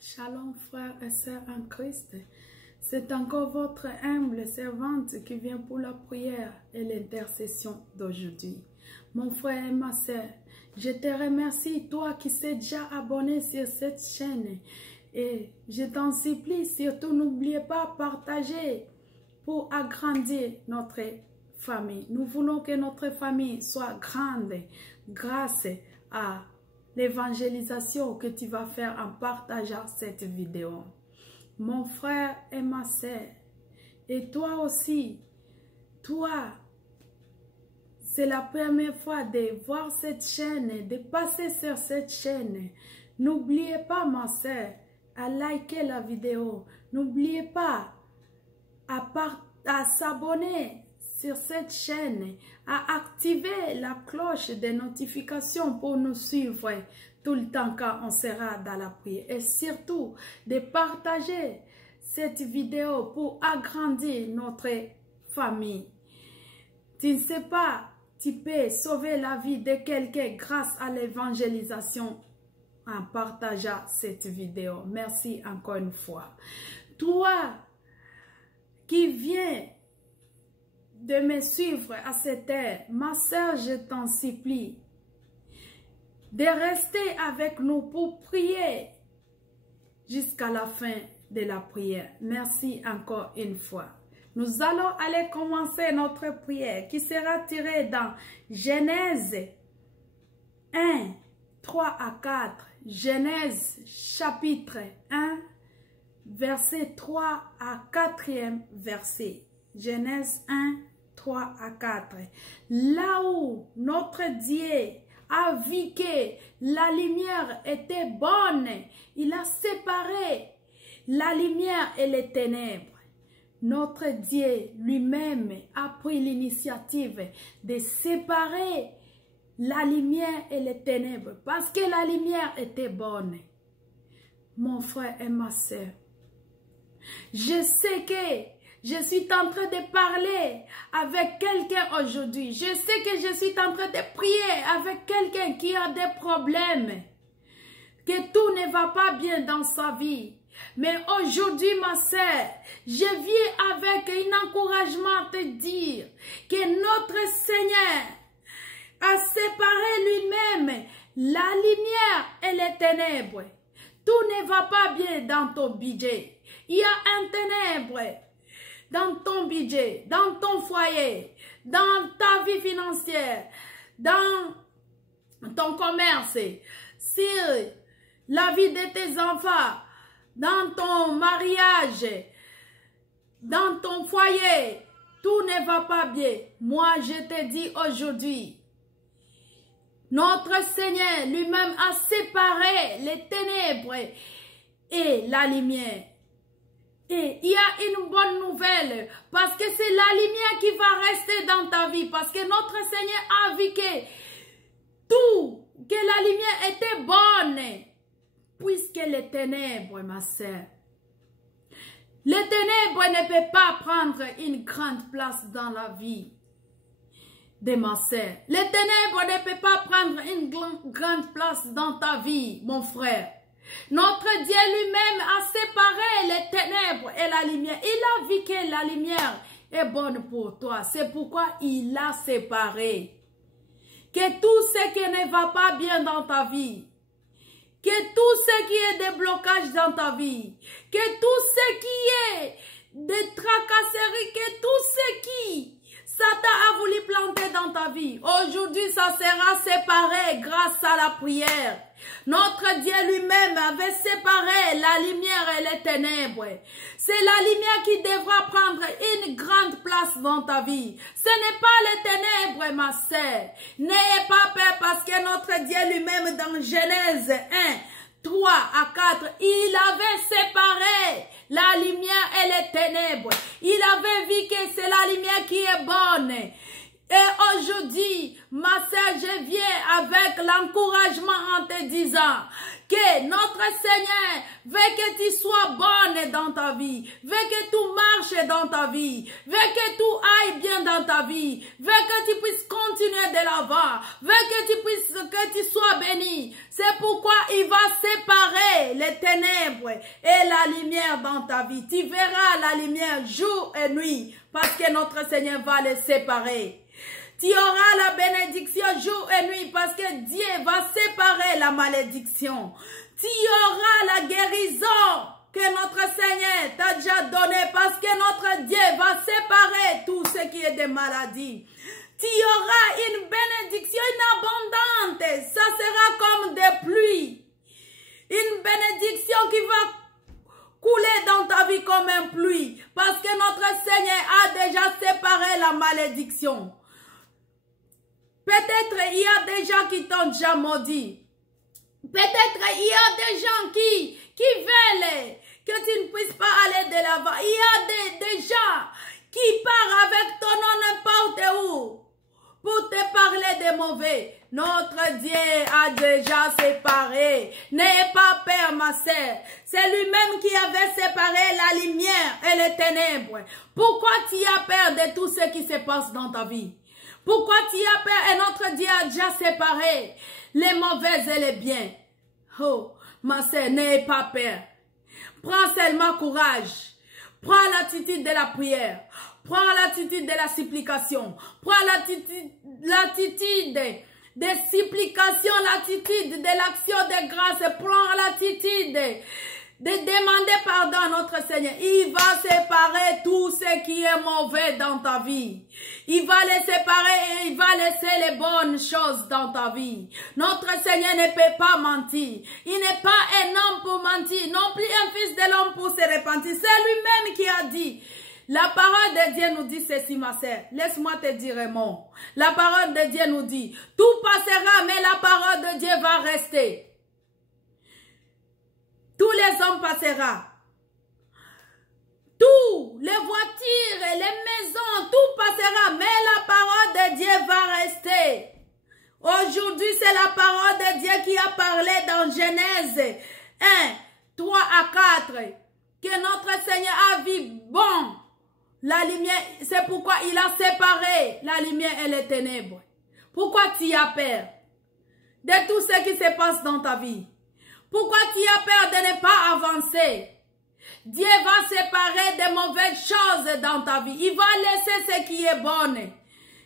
Shalom frères et sœurs en Christ. C'est encore votre humble servante qui vient pour la prière et l'intercession d'aujourd'hui. Mon frère et ma sœur, je te remercie, toi qui s'es déjà abonné sur cette chaîne. Et je t'en supplie, surtout n'oubliez pas de partager pour agrandir notre famille. Nous voulons que notre famille soit grande grâce à l'évangélisation que tu vas faire en partageant cette vidéo. Mon frère et ma sœur, et toi aussi, toi, c'est la première fois de voir cette chaîne, de passer sur cette chaîne. N'oubliez pas, ma sœur, à liker la vidéo. N'oubliez pas à s'abonner sur cette chaîne, à activer la cloche de notification pour nous suivre tout le temps quand on sera dans la prière. Et surtout, de partager cette vidéo pour agrandir notre famille. Tu ne sais pas, tu peux sauver la vie de quelqu'un grâce à l'évangélisation en partageant cette vidéo. Merci encore une fois. Toi qui viens de me suivre à cette heure, ma soeur, je t'en supplie de rester avec nous pour prier jusqu'à la fin de la prière. Merci encore une fois. Nous allons aller commencer notre prière qui sera tirée dans Genèse 1, 3 à 4. Genèse chapitre 1, verset 3 à 4e verset. Genèse 1, 3 à 4. Là où notre Dieu a vu que la lumière était bonne, il a séparé la lumière et les ténèbres. Notre Dieu lui-même a pris l'initiative de séparer la lumière et les ténèbres parce que la lumière était bonne. Mon frère et ma soeur, je sais que je suis en train de parler avec quelqu'un aujourd'hui. Je sais que je suis en train de prier avec quelqu'un qui a des problèmes, que tout ne va pas bien dans sa vie. Mais aujourd'hui, ma sœur, je viens avec un encouragement à te dire que notre Seigneur a séparé lui-même la lumière et les ténèbres. Tout ne va pas bien dans ton budget. Il y a un ténèbre dans ton budget, dans ton foyer, dans ta vie financière, dans ton commerce, sur la vie de tes enfants, dans ton mariage, dans ton foyer. Tout ne va pas bien. Moi, je te dis aujourd'hui, notre Seigneur lui-même a séparé les ténèbres et la lumière. Et il y a une bonne nouvelle, parce que c'est la lumière qui va rester dans ta vie, parce que notre Seigneur a vu que la lumière était bonne, puisque les ténèbres, ma sœur, les ténèbres ne peuvent pas prendre une grande place dans la vie de ma sœur. Les ténèbres ne peuvent pas prendre une grande place dans ta vie, mon frère. Notre Dieu lui-même a séparé les ténèbres et la lumière. Il a vu que la lumière est bonne pour toi. C'est pourquoi il l'a séparé. Que tout ce qui ne va pas bien dans ta vie, que tout ce qui est des blocages dans ta vie, que tout ce qui est des tracasseries, que tout ce qui Satan a voulu planter dans ta vie, aujourd'hui ça sera séparé grâce à la prière. Notre Dieu lui-même avait séparé la lumière et les ténèbres. C'est la lumière qui devra prendre une grande place dans ta vie. Ce n'est pas les ténèbres, ma sœur. N'ayez pas peur parce que notre Dieu lui-même dans Genèse 1, 3 à 4, il avait séparé la lumière et les ténèbres. Il avait vu que c'est la lumière qui est bonne. Et aujourd'hui, ma sœur, je viens avec l'encouragement en te disant que notre Seigneur veut que tu sois bonne dans ta vie, veut que tout marche dans ta vie, veut que tout aille bien dans ta vie, veut que tu puisses continuer de l'avant, veut que tu sois béni. C'est pourquoi il va séparer les les ténèbres et la lumière dans ta vie. Tu verras la lumière jour et nuit parce que notre Seigneur va les séparer. Tu auras la bénédiction jour et nuit parce que Dieu va séparer la malédiction. Tu auras la guérison que notre Seigneur t'a déjà donné parce que notre Dieu va séparer tout ce qui est des maladies. Tu auras une bénédiction inabondante. Ça sera comme des pluies. Une bénédiction qui va couler dans ta vie comme une pluie. Parce que notre Seigneur a déjà séparé la malédiction. Peut-être il y a des gens qui t'ont déjà maudit. Peut-être il y a des gens qui veulent que tu ne puisses pas aller de l'avant. Il y a des gens qui partent avec ton nom n'importe où pour te parler de mauvais. Notre Dieu a déjà séparé. N'ayez pas peur, ma sœur. C'est lui-même qui avait séparé la lumière et les ténèbres. Pourquoi tu as peur de tout ce qui se passe dans ta vie? Pourquoi tu as peur? Et notre Dieu a déjà séparé les mauvais et les biens. Oh, ma sœur, n'ayez pas peur. Prends seulement courage. Prends l'attitude de la prière. Prends l'attitude de la supplication. Prends l'attitude de supplication, l'attitude de l'action de grâce. Prends l'attitude de demander pardon à notre Seigneur. Il va séparer tout ce qui est mauvais dans ta vie. Il va les séparer et il va laisser les bonnes choses dans ta vie. Notre Seigneur ne peut pas mentir. Il n'est pas un homme pour mentir, non plus un fils de l'homme pour se repentir. C'est lui-même qui a dit. La parole de Dieu nous dit ceci, ma sœur. Laisse-moi te dire un mot. La parole de Dieu nous dit, tout passera, mais la parole de Dieu va rester. Tous les hommes passeront. Tout, les voitures, les maisons, tout passera, mais la parole de Dieu va rester. Aujourd'hui, c'est la parole de Dieu qui a parlé dans Genèse 1, 3 à 4, que notre Seigneur a vu bon la lumière. C'est pourquoi il a séparé la lumière et les ténèbres. Pourquoi tu as peur de tout ce qui se passe dans ta vie? Pourquoi tu as peur de ne pas avancer? Dieu va séparer des mauvaises choses dans ta vie. Il va laisser ce qui est bon.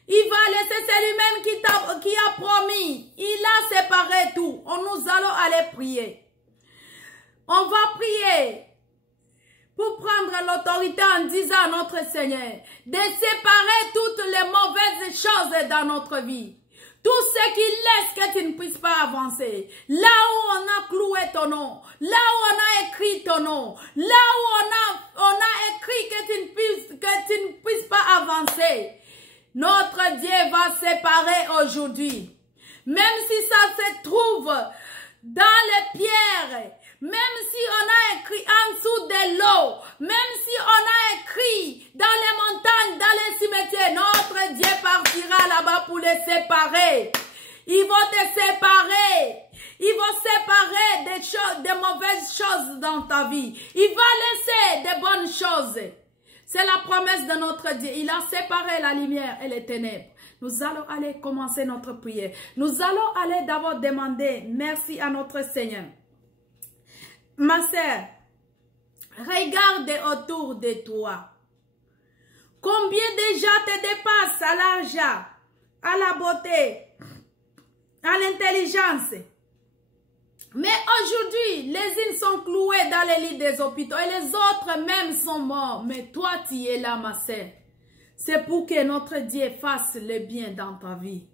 Il va laisser, c'est lui-même qui a promis. Il a séparé tout. Nous allons aller prier. On va prier pour prendre l'autorité en disant à notre Seigneur de séparer toutes les mauvaises choses dans notre vie. Tout ce qui laisse que tu ne puisses pas avancer. Là où on a cloué ton nom. Là où on a écrit ton nom. Là où on a écrit que tu ne puisses pas avancer. Notre Dieu va séparer aujourd'hui. Même si ça se trouve dans les pierres. Même si on a écrit en dessous de l'eau. Même si on a écrit dans les montagnes, dans les cimetières. Notre Dieu partira là-bas pour les séparer. Ils vont te séparer. Ils vont séparer des choses, des mauvaises choses dans ta vie. Il va laisser des bonnes choses. C'est la promesse de notre Dieu. Il a séparé la lumière et les ténèbres. Nous allons aller commencer notre prière. Nous allons aller d'abord demander merci à notre Seigneur. Ma sœur, regarde autour de toi. Combien déjà te dépasse à l'argent, à la beauté, à l'intelligence. Mais aujourd'hui, les uns sont cloués dans les lits des hôpitaux et les autres même sont morts. Mais toi, tu es là, ma sœur. C'est pour que notre Dieu fasse le bien dans ta vie.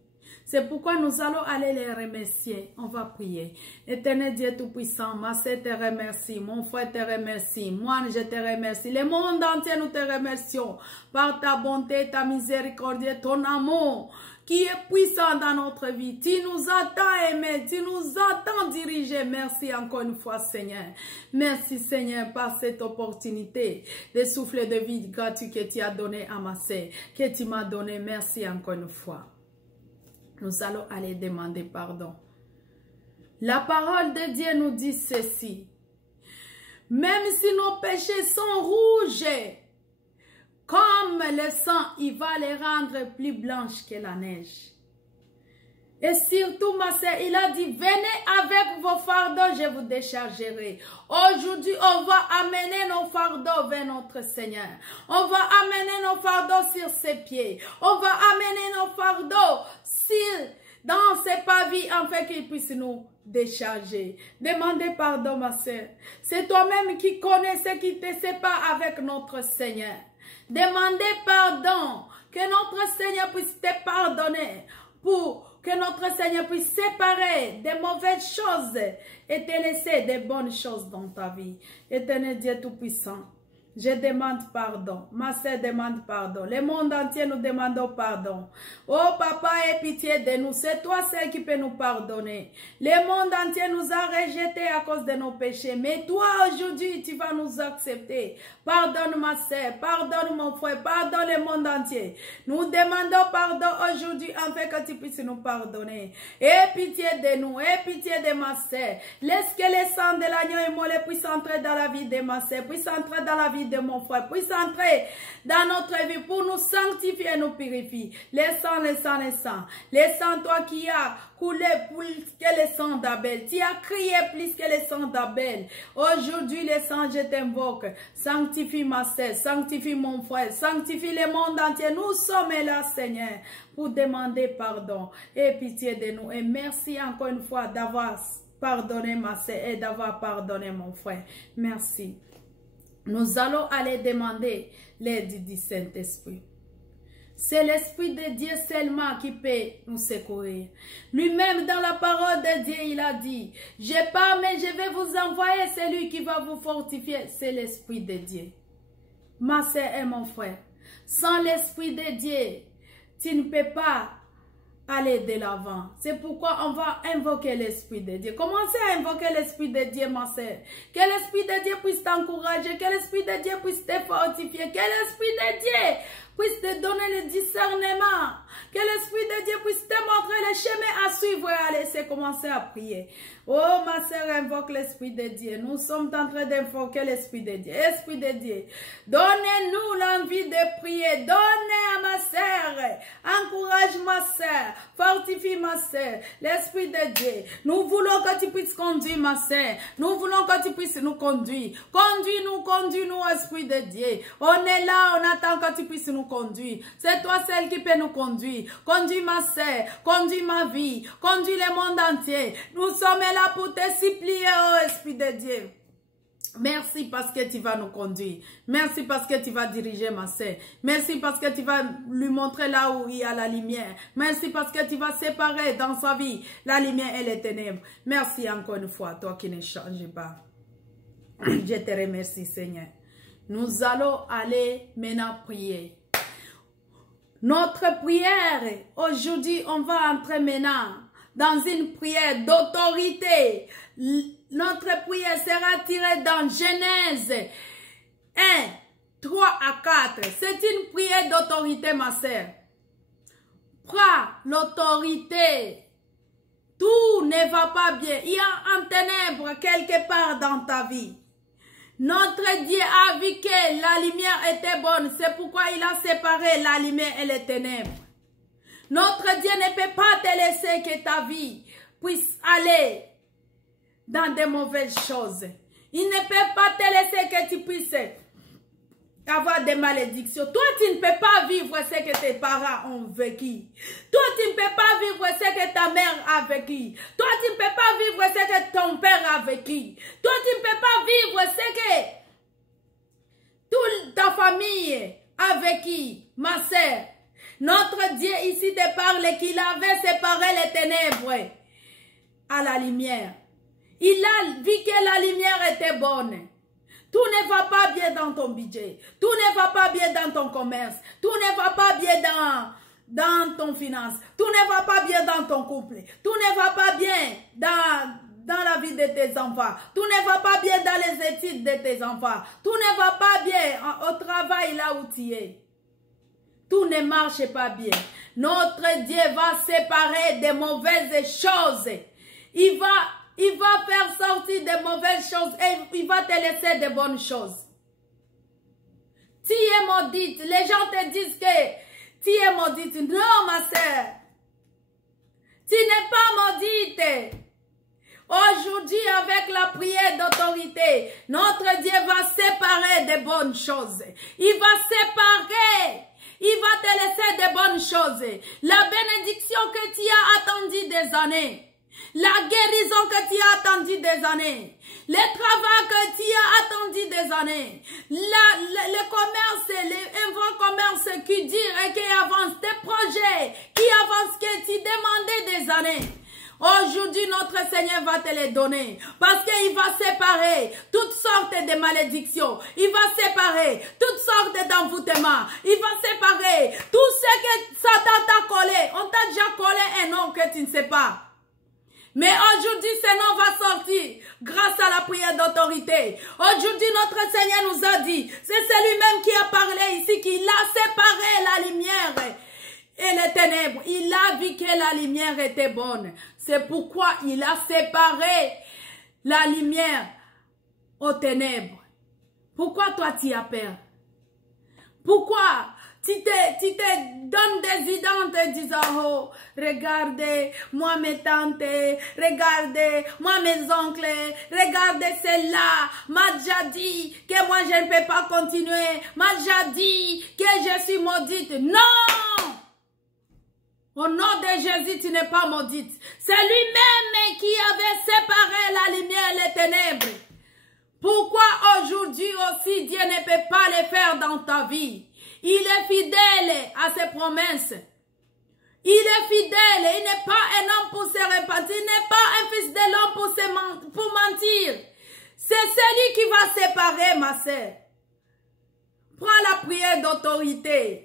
C'est pourquoi nous allons aller les remercier. On va prier. Éternel Dieu Tout-Puissant, ma sœur te remercie, mon frère te remercie, moi je te remercie. Le monde entier nous te remercions par ta bonté, ta miséricorde, ton amour qui est puissant dans notre vie. Tu nous as tant aimés, tu nous as tant dirigés. Merci encore une fois, Seigneur. Merci, Seigneur, par cette opportunité de souffle de vie gratuit que tu as donné à ma sœur, que tu m'as donné. Merci encore une fois. Nous allons aller demander pardon. La parole de Dieu nous dit ceci. Même si nos péchés sont rouges, comme le sang, il va les rendre plus blanches que la neige. Et surtout, ma sœur, il a dit, venez avec vos fardeaux, je vous déchargerai. Aujourd'hui, on va amener nos fardeaux vers notre Seigneur. On va amener nos fardeaux sur ses pieds. On va amener nos fardeaux dans ses pavis, afin qu'il puisse nous décharger. Demandez pardon, ma sœur. C'est toi-même qui connais ce qui te sépare avec notre Seigneur. Demandez pardon, que notre Seigneur puisse te pardonner, pour que notre Seigneur puisse séparer des mauvaises choses et te laisser des bonnes choses dans ta vie. Éternel Dieu Tout-Puissant, je demande pardon. Ma sœur demande pardon. Le monde entier nous demande pardon. Oh papa, aie pitié de nous. C'est toi seul qui peut nous pardonner. Le monde entier nous a rejetés à cause de nos péchés. Mais toi aujourd'hui, tu vas nous accepter. Pardonne ma sœur, pardonne mon frère, pardonne le monde entier. Nous demandons pardon aujourd'hui afin que tu puisses nous pardonner. Aie pitié de nous, aie pitié de ma sœur. Laisse que le sang de l'agneau immolé puisse entrer dans la vie de ma sœur, puisse entrer dans la vie de mon frère, puisse entrer dans notre vie pour nous sanctifier et nous purifier. Le sang, le sang, le sang. Le sang, toi qui as coulé plus que le sang d'Abel. Tu as crié plus que le sang d'Abel. Aujourd'hui, le sang, je t'invoque. Sanctifie ma sœur, sanctifie mon frère, sanctifie le monde entier. Nous sommes là, Seigneur, pour demander pardon et pitié de nous. Et merci encore une fois d'avoir pardonné ma sœur et d'avoir pardonné mon frère. Merci. Nous allons aller demander l'aide du Saint-Esprit. C'est l'Esprit de Dieu seulement qui peut nous secourir. Lui-même, dans la parole de Dieu, il a dit, « Je pars, mais je vais vous envoyer celui qui va vous fortifier. » C'est l'Esprit de Dieu. Ma sœur et mon frère, sans l'Esprit de Dieu, tu ne peux pas aller de l'avant. C'est pourquoi on va invoquer l'Esprit de Dieu. Commencez à invoquer l'Esprit de Dieu, ma sœur. Que l'Esprit de Dieu puisse t'encourager, que l'Esprit de Dieu puisse te fortifier, que l'Esprit de Dieu puisse te donner le discernement, que l'Esprit de Dieu puisse te montrer le chemin à suivre et à laisser commencer à prier. Oh, ma sœur, invoque l'Esprit de Dieu. Nous sommes en train d'invoquer l'Esprit de Dieu. Esprit de Dieu, donnez-nous l'envie de prier. Donnez à ma sœur, encourage ma sœur, fortifie ma sœur. L'Esprit de Dieu, nous voulons que tu puisses conduire ma sœur. Nous voulons que tu puisses nous conduire. Conduis-nous, Esprit de Dieu. On est là, on attend que tu puisses nous conduire. C'est toi celle qui peut nous conduire. Conduis ma sœur, conduis ma vie, conduis le monde entier. Nous sommes là pour te supplier, oh Esprit de Dieu. Merci parce que tu vas nous conduire. Merci parce que tu vas diriger ma sœur. Merci parce que tu vas lui montrer là où il y a la lumière. Merci parce que tu vas séparer dans sa vie la lumière et les ténèbres. Merci encore une fois, toi qui ne changes pas. Je te remercie, Seigneur. Nous allons aller maintenant prier. Notre prière, aujourd'hui, on va entrer maintenant dans une prière d'autorité. Notre prière sera tirée dans Genèse 1, 3 à 4. C'est une prière d'autorité, ma sœur. Prends l'autorité. Tout ne va pas bien. Il y a un ténèbre quelque part dans ta vie. Notre Dieu a vu que la lumière était bonne. C'est pourquoi il a séparé la lumière et les ténèbres. Notre Dieu ne peut pas te laisser que ta vie puisse aller dans de mauvaises choses. Il ne peut pas te laisser que tu puisses avoir des malédictions. Toi, tu ne peux pas vivre ce que tes parents ont vécu. Toi, tu ne peux pas vivre ce que ta mère a vécu. Toi, tu ne peux pas vivre ce que ton père a vécu. Toi, tu ne peux pas vivre ce que toute ta famille a vécu, ma sœur. Notre Dieu ici te parle qu'il avait séparé les ténèbres à la lumière. Il a vu que la lumière était bonne. Tout ne va pas bien dans ton budget. Tout ne va pas bien dans ton commerce. Tout ne va pas bien dans ton finance. Tout ne va pas bien dans ton couple. Tout ne va pas bien dans la vie de tes enfants. Tout ne va pas bien dans les études de tes enfants. Tout ne va pas bien au travail là où tu es. Tout ne marche pas bien. Notre Dieu va séparer des mauvaises choses. Il va faire sortir des mauvaises choses et il va te laisser de bonnes choses. Tu es maudite. Les gens te disent que tu es maudite. Non, ma sœur. Tu n'es pas maudite. Aujourd'hui, avec la prière d'autorité, notre Dieu va séparer des bonnes choses. Il va séparer. Il va te laisser des bonnes choses. La bénédiction que tu as attendue des années. La guérison que tu as attendu des années, le travail que tu as attendu des années, le commerce, un bon commerce qui dure et qui avance, des projets qui avancent, que tu demandais des années. Aujourd'hui, notre Seigneur va te les donner parce qu'il va séparer toutes sortes de malédictions. Il va séparer toutes sortes d'envoûtements. Il va séparer tout ce que Satan t'a collé. On t'a déjà collé un nom que tu ne sais pas. Mais aujourd'hui, ce nom va sortir grâce à la prière d'autorité. Aujourd'hui, notre Seigneur nous a dit, c'est celui-même qui a parlé ici, qu'il a séparé la lumière et les ténèbres. Il a vu que la lumière était bonne. C'est pourquoi il a séparé la lumière aux ténèbres. Pourquoi toi tu as peur? Pourquoi tu te donnes des idées en te disant, oh, regardez, moi mes tantes, regardez, moi mes oncles, regardez celle-là, m'a déjà dit que moi je ne peux pas continuer, m'a déjà dit que je suis maudite. Non! Au nom de Jésus, tu n'es pas maudite. C'est lui-même qui avait séparé la lumière et les ténèbres. Pourquoi aujourd'hui aussi Dieu ne peut pas le faire dans ta vie? Il est fidèle à ses promesses. Il est fidèle. Il n'est pas un homme pour se repentir. Il n'est pas un fils de l'homme pour mentir. C'est celui qui va séparer, ma sœur. Prends la prière d'autorité.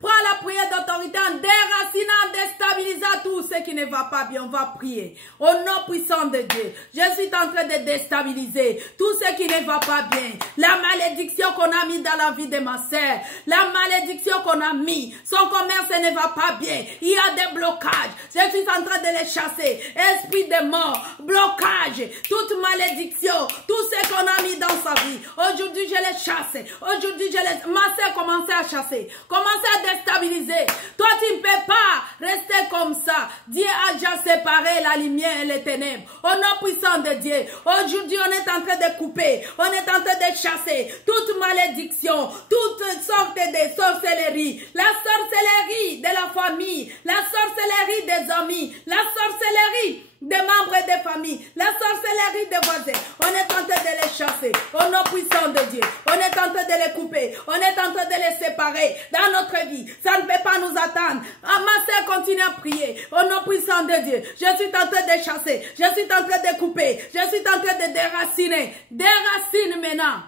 Prends la prière d'autorité en déracinant, en déstabilisant tout ce qui ne va pas bien. On va prier. Au nom puissant de Dieu, je suis en train de déstabiliser tout ce qui ne va pas bien. La malédiction qu'on a mis dans la vie de ma sœur. La malédiction qu'on a mis. Son commerce ne va pas bien. Il y a des blocages. Je suis en train de les chasser. Esprit de mort, blocage, toute malédiction, tout ce qu'on a mis dans sa vie. Aujourd'hui, je les chasse. Aujourd'hui, je les... Ma sœur, commencez à chasser. Commencez à déstabiliser. Toi, tu ne peux pas rester comme ça. Dieu a déjà séparé la lumière et les ténèbres. Au nom puissant de Dieu. Aujourd'hui, on est en train de couper. On est en train de chasser toute malédiction, toutes sortes de sorcellerie. La sorcellerie de la famille, la sorcellerie des amis, la sorcellerie des membres des familles, la sorcellerie des voisins. On est en train de les chasser au nom puissant de Dieu. On est en train de les couper. On est en train de les séparer dans notre vie. Ça ne peut pas nous attendre. Ma sœur continue à prier au nom puissant de Dieu. Je suis en train de chasser. Je suis en train de couper. Je suis en train de déraciner. Déracine maintenant.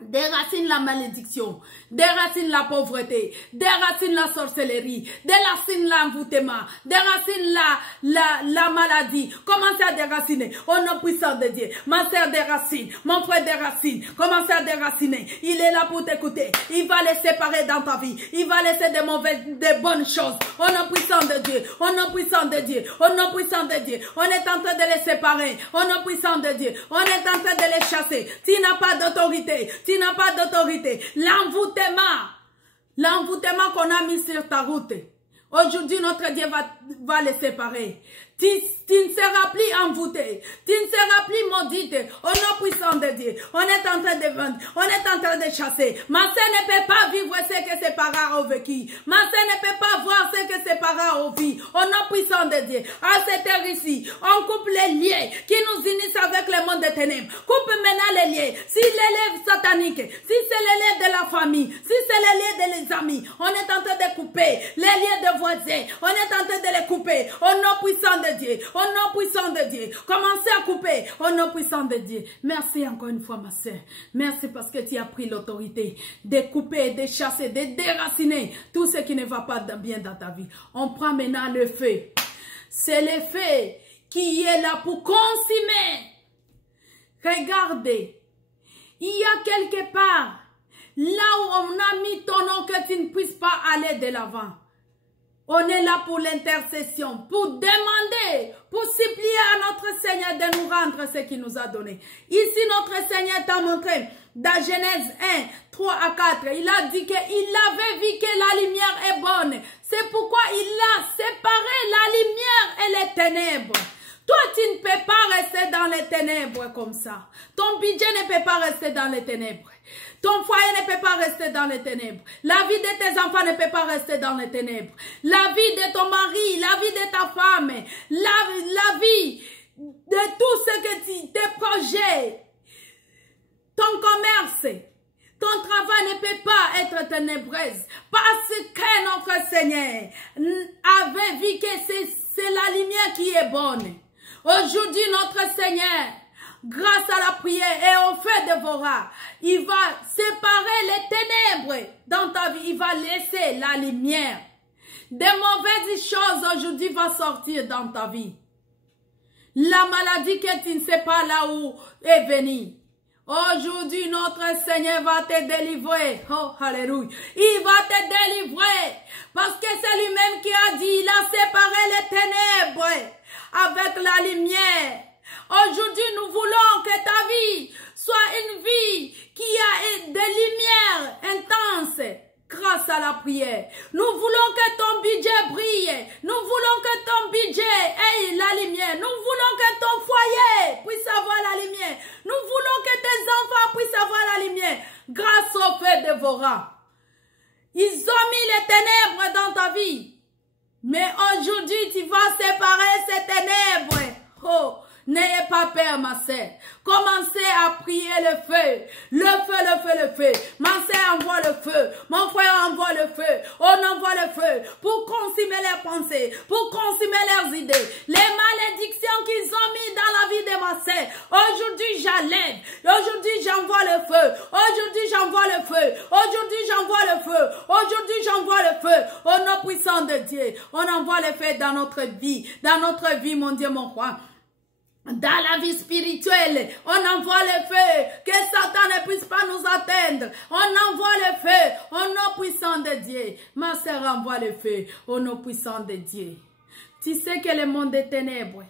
Déracine la malédiction, déracine la pauvreté, déracine la sorcellerie, déracine l'envoûtement, déracine la maladie. Commencez à déraciner au nom puissant de Dieu. Ma sœur déracine, mon frère déracine. Commencez à déraciner. Il est là pour t'écouter. Il va les séparer dans ta vie. Il va laisser des bonnes choses. Au nom puissant de Dieu, au nom puissant de Dieu, au nom puissant de Dieu. On est en train de les séparer. Au nom puissant de Dieu, on est en train de les chasser. Tu n'as pas d'autorité. Tu n'as pas d'autorité. L'envoûtement qu'on a mis sur ta route. Aujourd'hui, notre Dieu va les séparer. Tu ne seras plus envoûté. Tu ne seras plus maudite. Au nom puissant de Dieu. On est en train de vendre. On est en train de chasser. Ma sœur ne peut pas vivre ce que ses parents ont vécu. Ma sœur ne peut pas voir ce que ses parents ont vécu. Au nom puissant de Dieu. À cette heure ici, on coupe les liens qui nous unissent avec le monde des ténèbres. Coupe maintenant les liens. Si les liens sataniques, si c'est les liens de la famille, si c'est les liens des amis, on est en train de couper les liens de voisins. On est en train de les couper. Au nom puissant de Dieu, au nom puissant de Dieu, commencez à couper au nom puissant de Dieu. Merci encore une fois ma soeur. Merci parce que tu as pris l'autorité de couper, de chasser, de déraciner tout ce qui ne va pas bien dans ta vie. On prend maintenant le feu. C'est le feu qui est là pour consumer. Regardez, il y a quelque part là où on a mis ton nom que tu ne puisses pas aller de l'avant. On est là pour l'intercession, pour demander, pour supplier à notre Seigneur de nous rendre ce qu'il nous a donné. Ici, notre Seigneur t'a montré, dans Genèse 1, 3 à 4, il a dit qu'il avait vu que la lumière est bonne. C'est pourquoi il a séparé la lumière et les ténèbres. Toi, tu ne peux pas rester dans les ténèbres comme ça. Ton budget ne peut pas rester dans les ténèbres. Ton foyer ne peut pas rester dans les ténèbres. La vie de tes enfants ne peut pas rester dans les ténèbres. La vie de ton mari, la vie de ta femme, la vie de tout ce que tes projets, ton commerce, ton travail ne peut pas être ténébreuse. Parce que notre Seigneur avait vu que c'est la lumière qui est bonne. Aujourd'hui, notre Seigneur, grâce à la prière et au feu dévorant, il va séparer les ténèbres dans ta vie. Il va laisser la lumière. Des mauvaises choses aujourd'hui vont sortir dans ta vie. La maladie que tu ne sais pas là où est venue. Aujourd'hui, notre Seigneur va te délivrer. Oh, alléluia. Il va te délivrer. Parce que c'est lui-même qui a dit, il a séparé les ténèbres avec la lumière. Aujourd'hui, nous voulons que ta vie soit une vie qui a des lumières intenses grâce à la prière. Nous voulons que ton budget brille. Nous voulons que ton budget ait la lumière. Nous voulons que ton foyer puisse avoir la lumière. Nous voulons que tes enfants puissent avoir la lumière grâce au feu dévorant. Ils ont mis les ténèbres dans ta vie. Mais aujourd'hui, tu vas séparer ces ténèbres. Oh, n'ayez pas peur, ma sœur. Commencez à prier le feu. Le feu, le feu, le feu. Ma sœur envoie le feu. Mon frère envoie le feu. On envoie le feu pour consumer leurs pensées, pour consumer leurs idées. Les malédictions qu'ils ont mis dans la vie de ma sœur. Aujourd'hui, j'enlève. Aujourd'hui, j'envoie le feu. Aujourd'hui, j'envoie le feu. Aujourd'hui, j'envoie le feu. Aujourd'hui, j'envoie le feu. Au nom puissant de Dieu. On envoie le feu dans notre vie. Dans notre vie, mon Dieu, mon roi. Dans la vie spirituelle, on envoie le feu, que Satan ne puisse pas nous atteindre. On envoie le feu au nom puissant de Dieu. Ma sœur envoie le feu au nom puissant de Dieu. Tu sais que le monde des ténèbres,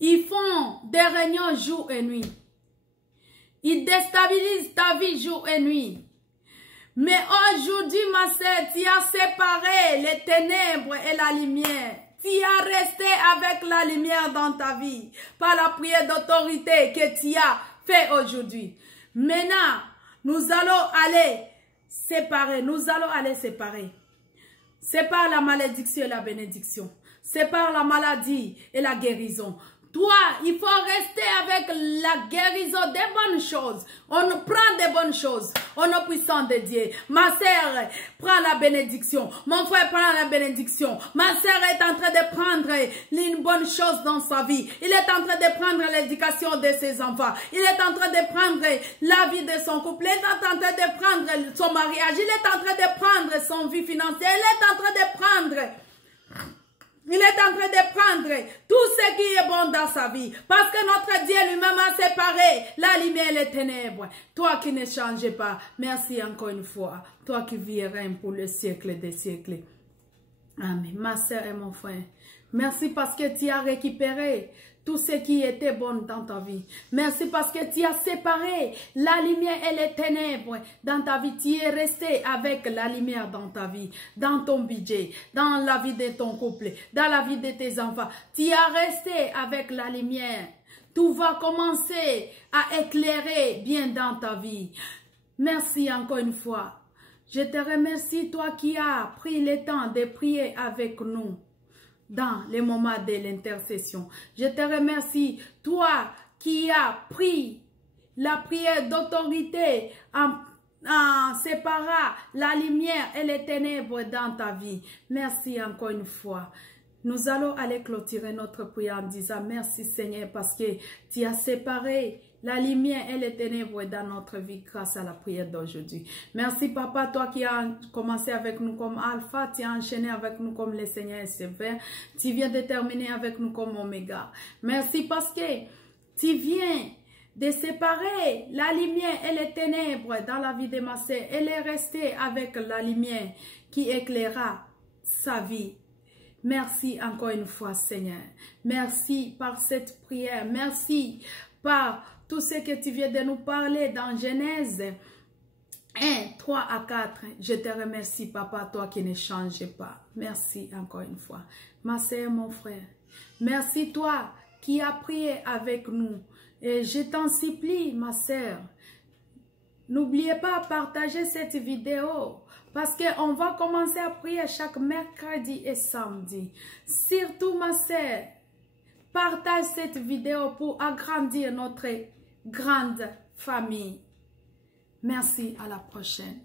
ils font des réunions jour et nuit. Ils déstabilisent ta vie jour et nuit. Mais aujourd'hui, ma sœur, tu as séparé les ténèbres et la lumière. Tu as resté avec la lumière dans ta vie par la prière d'autorité que tu as fait aujourd'hui. Maintenant, nous allons aller séparer. Nous allons aller séparer. C'est par la malédiction et la bénédiction. C'est par la maladie et la guérison. Toi, il faut rester avec la guérison des bonnes choses. On prend des bonnes choses au nom puissant de Dieu. Ma sœur prend la bénédiction. Mon frère prend la bénédiction. Ma sœur est en train de prendre une bonne chose dans sa vie. Il est en train de prendre l'éducation de ses enfants. Il est en train de prendre la vie de son couple. Il est en train de prendre son mariage. Il est en train de prendre son vie financière. Il est en train de prendre... Il est en train de prendre tout ce qui est bon dans sa vie. Parce que notre Dieu lui-même a séparé la lumière et les ténèbres. Toi qui ne changes pas, merci encore une fois. Toi qui vis et règnes pour le siècle des siècles. Amen. Ma sœur et mon frère, merci parce que tu as récupéré tout ce qui était bon dans ta vie. Merci parce que tu as séparé la lumière et les ténèbres dans ta vie. Tu es resté avec la lumière dans ta vie, dans ton budget, dans la vie de ton couple, dans la vie de tes enfants. Tu as resté avec la lumière. Tout va commencer à éclairer bien dans ta vie. Merci encore une fois. Je te remercie, toi qui as pris le temps de prier avec nous dans les moments de l'intercession. Je te remercie, toi qui as pris la prière d'autorité en séparant la lumière et les ténèbres dans ta vie. Merci encore une fois. Nous allons aller clôturer notre prière en disant merci Seigneur parce que tu as séparé la lumière et les ténèbres dans notre vie grâce à la prière d'aujourd'hui. Merci Papa, toi qui as commencé avec nous comme Alpha, tu as enchaîné avec nous comme le Seigneur est sévère, tu viens de terminer avec nous comme Oméga. Merci parce que tu viens de séparer la lumière et les ténèbres dans la vie de ma sœur. Elle est restée avec la lumière qui éclaira sa vie. Merci encore une fois, Seigneur. Merci par cette prière. Merci par tout ce que tu viens de nous parler dans Genèse 1, 3 à 4. Je te remercie, Papa, toi qui ne changes pas. Merci encore une fois. Ma sœur, mon frère. Merci, toi qui as prié avec nous. Et je t'en supplie, ma sœur. N'oubliez pas de partager cette vidéo. Parce qu'on va commencer à prier chaque mercredi et samedi. Surtout, ma sœur, partage cette vidéo pour agrandir notre grande famille. Merci, à la prochaine.